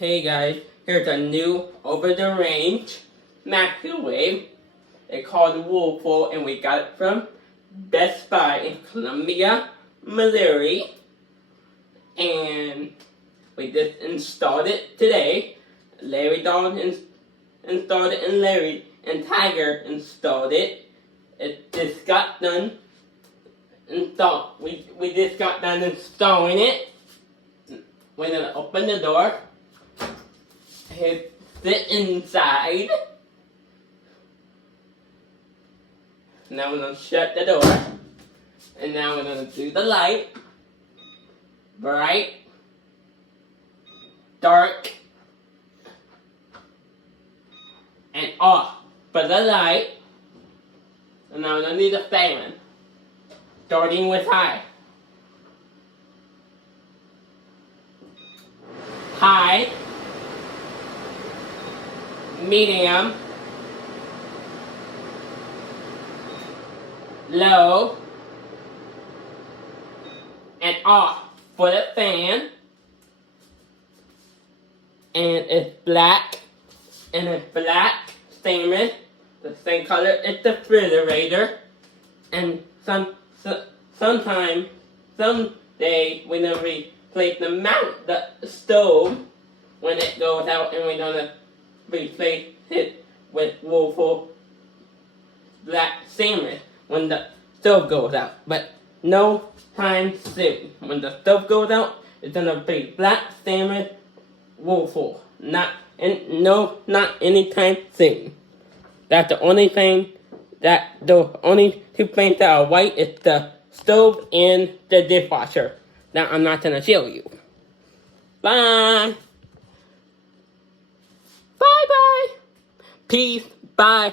Hey guys, here's a new over-the-range microwave. It's called the Whirlpool, and we got it from Best Buy in Columbia, Missouri. And we just installed it today. Larry Dog installed it, and Larry and Tiger installed it. It just got done installed. We just got done installing it. We're gonna open the door. Hit the inside. Now we're gonna shut the door. And now we're gonna do the light. Bright. Dark. And off for the light. And now we're gonna need a fan. Starting with high. High. Medium, low, and off for the fan. And it's black, and it's black stainless, the same color as the refrigerator. And sometime, someday, we're gonna replace the stove when it goes out, and we're gonna replace it with Whirlpool black stainless when the stove goes out. But no time soon. When the stove goes out, it's gonna be black stainless Whirlpool. Not anytime soon. That's the only thing. The only two things that are white is the stove and the dishwasher. That I'm not gonna show you. Bye. Bye-bye. Peace. Bye.